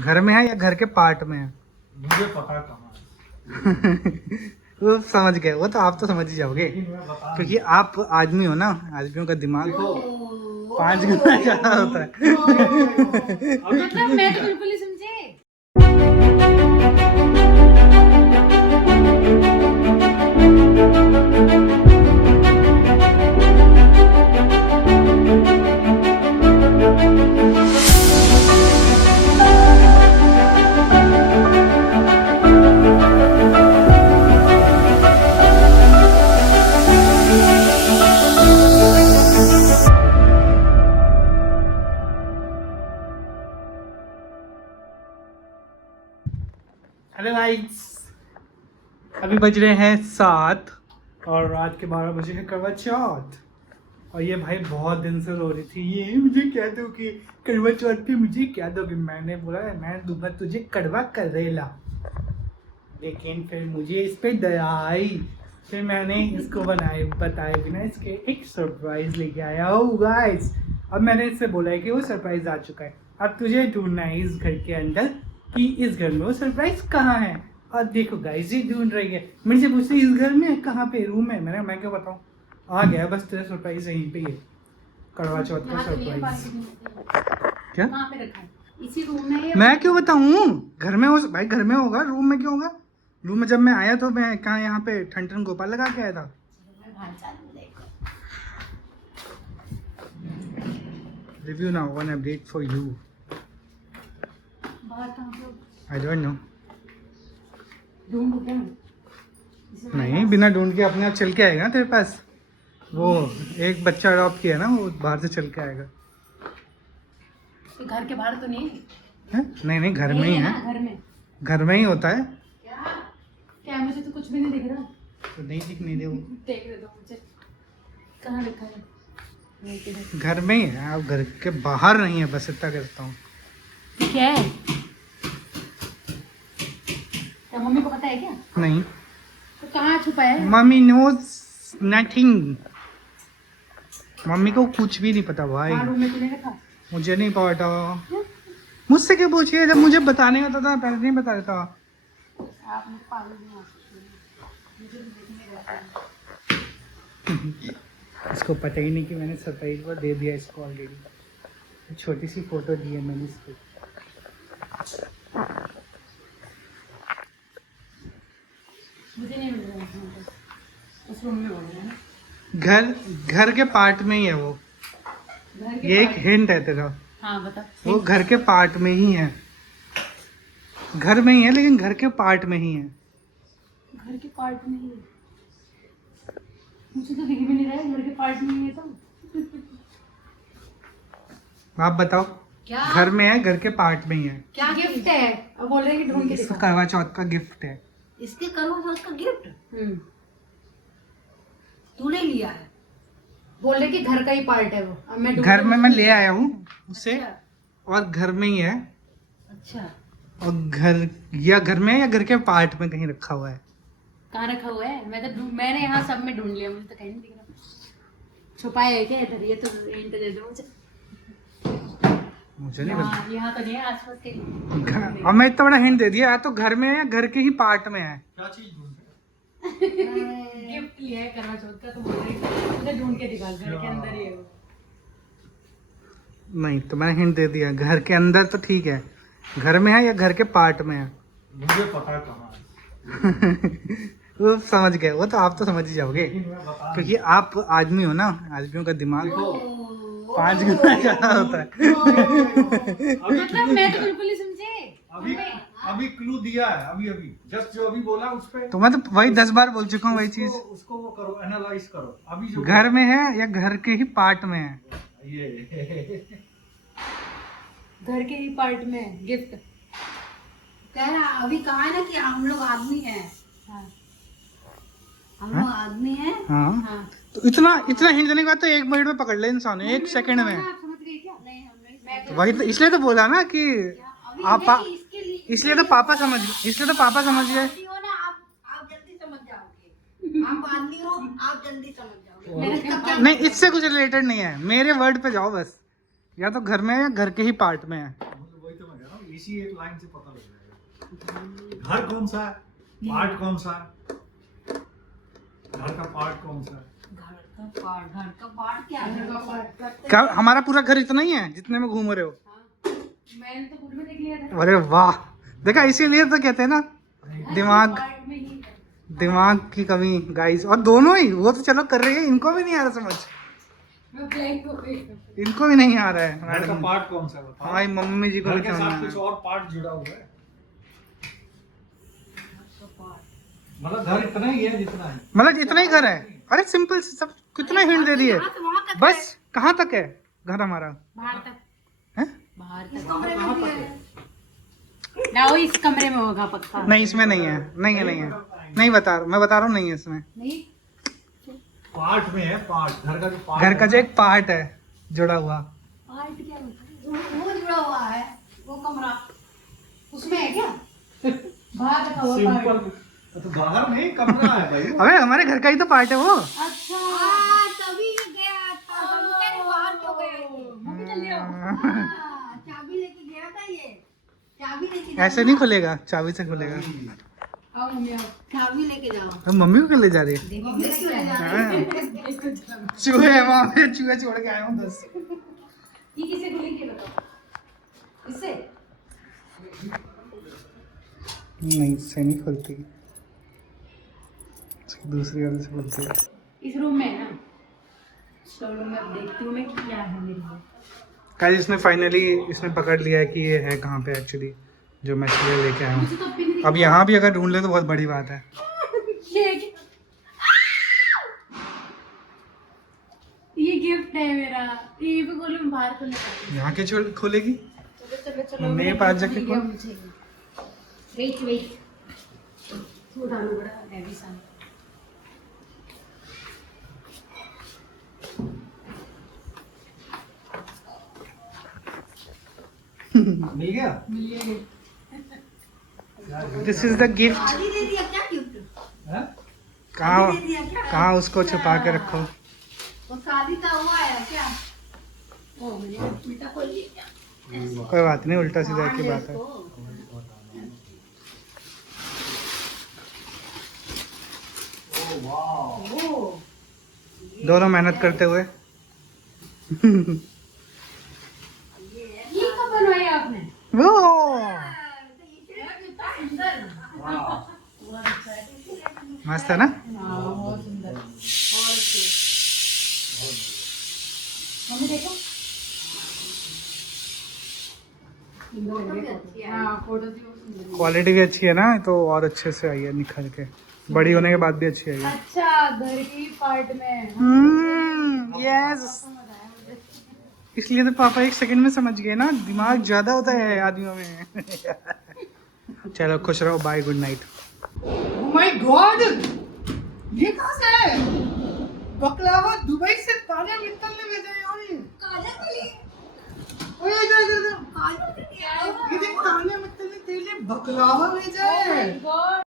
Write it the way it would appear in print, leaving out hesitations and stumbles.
घर में है या घर के पार्ट में है? मुझे पता कहाँ वो समझ गए, वो तो आप तो समझ ही जाओगे लेकिन मैं बता क्योंकि आप आदमी हो ना, आदमियों का दिमाग 5 गुना ज्यादा होता है। मतलब मैं तो बिल्कुल नहीं समझे। हेलो गाइस, अभी बज रहे हैं 7 और रात के 12 बजे है करवा चौथ। और ये भाई बहुत दिन से रो रही थी, ये मुझे क्या दोगे करवा चौथ पे, मुझे क्या दोगे। मैंने बोला मैं दूंगा तुझे कड़वा करेला, लेकिन फिर मुझे इस पे दया आई। फिर मैंने इसको बताए बिना इसके एक सरप्राइज लेके आया हूँ गाइस। अब मैंने इससे बोला है कि वो सरप्राइज आ चुका है, अब तुझे ढूंढना है इस घर के अंदर कि इस घर में वो सरप्राइज कहाँ है। और देखो गाइस, ये ढूंढ रही है, मेरे से पूछते इस घर में कहाँ पे, रूम में। मैं क्या बताऊँ, आ गया बस तेरा सरप्राइज यहीं पे ही है, करवा चौथ का यहाँ तो नहीं है, सरप्राइज। बाकी नहीं है। क्या कहाँ पे रखा है? इसी रूम में है या मैं क्यों बताऊँ, घर में हो भाई, घर में होगा, रूम में क्यों होगा। रूम में जब मैं आया तो मैं कहाँ यहाँ पे ठन गोपाल लगा के आया था। बाहर चालू देखो। Review now, one update for you. बाहर कहाँ पे? I don't know. ढूंढ क्या? नहीं, बिना ढूंढ के अपने आप चल के आएगा ना तेरे पास। वो एक बच्चा अडॉप्ट किया ना, वो बाहर से चल के आएगा। घर के बाहर तो नहीं है? नहीं घर में ही है, ना, घर में। घर में ही होता है। क्या मुझे तो कुछ भी नहीं दिख रहा। तो नहीं दिखने दे, वो देख रहे दो मुझे, कहाँ रखा है? नहीं, किधर? घर में ही है, अब घर के बाहर नहीं है, बस इतना कहता हूँ। क्या है? क्या मम्मी को पता है क्या? नहीं, तो कहाँ छुपा है? मम्मी नोज नथिंग, मम्मी को कुछ भी नहीं पता भाई। हाँ, रूम में तूने रखा? मुझे नहीं पता, मुझसे क्यों पूछिए, जब मुझे बताने होता था पहले नहीं बता देता। आप लोग पागल नहीं हो सकते। मुझे तो देखने रहता है। इसको पता ही नहीं कि मैंने सरप्राइज वो दे दिया इसको ऑलरेडी। छोटी सी फोटो दी है मैंने इसको। मुझे नहीं मिल रहा है उस रूम में, बोल रहे हैं घर के पार्ट में ही है वो। घर के ये एक पास- हिंट है तेरा, हाँ बता। वो घर के पार्ट में ही है। घर में ही है लेकिन घर के पार्ट में ही है। घर के पार्ट में ही है। मुझे तो दिख भी नहीं रहा है, घर के पार्ट में ही है तो। आप बताओ, क्या घर में है, घर के पार्ट में ही है। क्या गिफ्ट है? अब बोल रहे हैं कि ढूंढ के इसको दिखा। करवा चौथ का गिफ्ट है। इसके करवा चौथ का गिफ्ट हम्म, तूने लिया है? बोल रहे कि घर का ही पार्ट है वो। अब मैं ढूंढ घर में के- मैं ले आया हूँ उसे, अच्छा, और घर में ही है। अच्छा। और घर में है या घर के पार्ट में कहीं रखा हुआ है। कहाँ रखा हुआ है? मैंने यहाँ सब में ढूंढ लिया, मुझे तो कहीं नहीं दिख रहा। छुपाया है क्या इधर? ये तो हिंट दे दो मुझे। मुझे नहीं पता। यहाँ तो नहीं है, आसपास के। और मैं इतना बड़ा हिंट दे दिया, या तो घर में है या घर के ही पार्ट में है। क्या चीज ढूंढ रहे गिफ्ट लिया है करवा चौथ का, तो बोल रहे हैं मुझे ढूंढ के दिखा, घर के अंदर ही है वो। नहीं, तो मैंने हिंट दे दिया, घर के अंदर तो ठीक है, घर में है या घर के पार्ट में है। मुझे पता कहाँ वो समझ गए, वो तो आप तो समझ ही जाओगे लेकिन मैं बता क्योंकि आप आदमी हो ना, आदमियों का दिमाग 5 गुना ज्यादा होता है। मतलब मैं तो बिल्कुल नहीं समझे। अभी अभी क्लू दिया है, अभी जस्ट जो अभी बोला उस पे तो मैं तो वही 10 बार बोल चुका हूँ वही चीज। उसको वो करो, एनालाइज करो। अभी जो घर में है या घर के ही पार्ट में है। ये घर के ही पार्ट में गिफ्ट। कह रहा अभी कहा है ना कि हम लोग आदमी हैं, हाँ हम लोग आदमी हैं। हाँ, हाँ। तो इतना हिंट देने के बाद तो 1 मिनट में पकड़ ले इंसान, 1 सेकंड में। आप समझ गए क्या? नहीं, हम नहीं। मैं तो वही तो, इसलिए तो बोला ना कि अभी आप नहीं, इसके लिए इसलिए तो पापा समझ गए, आदमी हो ना, आप जल्दी समझ जाओगे। आप आदमी हो, आप जल्दी समझ जाओगे। इसका क्या नहीं, इससे कुछ रिलेटेड नहीं है, मेरे वर्ड पे जाओ बस। या तो घर में है या घर के ही पार्ट में है। वही तो मैं कह रहा हूँ, इसी एक लाइन से पता लग जाएगा घर कौन सा है, पार्ट कौन सा है, घर का पार्ट कौन सा है। घर का पार्ट क्या है? क्या हमारा पूरा घर इतना ही है जितने में घूम रहे हो? मैंने तो खुद में देख लिया था। अरे वाह, देखा इसीलिए तो कहते हैं ना दिमाग पार्ट में ही है। दिमाग की कमी गाइस। और दोनों ही, वो तो चलो कर रही है, इनको भी नहीं आ रहा समझ, मैं ब्लैंक हो गई। इनको भी नहीं आ रहा है। घर का पार्ट कौन सा है बताओ। हमारी मम्मी जी को घर भी के समझ साथ में कुछ आया। और पार्ट जुड़ा हुआ है, मतलब घर इतना ही है जितना है। मतलब इतना ही घर है। अरे सिंपल सब कितना हिंट दे दिए। यहाँ से वहाँ तक बस कहाँ तक है घर हमारा? बाहर तक, है? बाहर इस तक। कमरे में भी है। ना वो इस कमरे में होगा पक्का। नहीं इसमें नहीं है, नहीं है, नहीं है, नहीं बता, मैं बता रहा हूँ नहीं है इसमें। नहीं पार्ट में है, पार्ट घर का जो पार्ट घर का जो एक पार्ट है जुड़ा हुआ। पार्ट क्या होता है? वो जुड़ा हुआ है, वो कमरा उसमें है क्या? बाहर रखा हुआ सिंपल, पार्ट। तो बाहर नहीं कमरा है भाई। अबे हमारे घर का ही तो पार्ट है वो। अच्छा तभी ये गया था, हमने बाहर क्यों गया ये? मम्मी चल लियो। चाबी लेके गया था ये, चाबी लेके ऐसे नहीं खुलेगा, चाबी से खुलेगा। आओ मम्मी आओ। चाबी लेके जाओ। तो मम्मी को ले जा रही है? देखो मम्मी क्यों ले जा रही है? हाँ। चूहे हैं वहाँ पे, चूहे छोड़ के आया हूँ बस। ये किसे खुलेगी बताओ? इससे? नहीं इससे नहीं खुलती, दूसरी वाले से खुलती है। इस रूम में है ना? चलो मैं अब देखती हूँ मैं क्या है मेरे में। कल इसने फाइनली इसने पकड़ लिया है कि ये है कहाँ पे एक्चुअली, जो मैं इसलिए लेके आया मुझे हूँ। तो पिन अब यहाँ भी अगर ढूंढ ले तो बहुत बड़ी बात है। ये ये गिफ्ट है मेरा। ये भी खोलो, मैं बाहर खोलने यहाँ के छोड़ खोलेगी? चलो चलो चलो मम्मी के पास जाके खोल। वेट वेट तू डालो बड़ा हैवी सा। मिल गया। This is the gift. खाली दे दिया क्या गिफ्ट? हैं? कहाँ दे दिया क्या? कहाँ उसको छुपा के रखो। वो शादी का हुआ है क्या? ओ मैंने उल्टा खोल लिया क्या? कोई बात नहीं, उल्टा सीधा की बात है। ओ वाह, ओ दोनों मेहनत करते हुए। ये कब बनवाया आपने? वो वाह। मस्त है ना? हाँ बहुत सुंदर। मम्मी देखो। फोटो भी अच्छी है। हाँ फोटो भी बहुत सुंदर है। क्वालिटी भी अच्छी है ना, तो और अच्छे से आई है निखर के। बड़ी होने के बाद भी अच्छी आई है। अच्छा घर की पार्ट में। यस, इसलिए तो पापा एक सेकंड में समझ गए ना, दिमाग ज्यादा होता है आदमियों में। चलो खुश रहो, bye, good night. Oh my God, ये कहाँ से है? बकलावा दुबई से ताजा मित्तल ने भेजा है यार। ये काले के लिए, ओए इधर इधर इधर, काले के लिए आया। ये देख ताजा मित्तल ने तेरे लिए बकलावा भेजा है। गॉड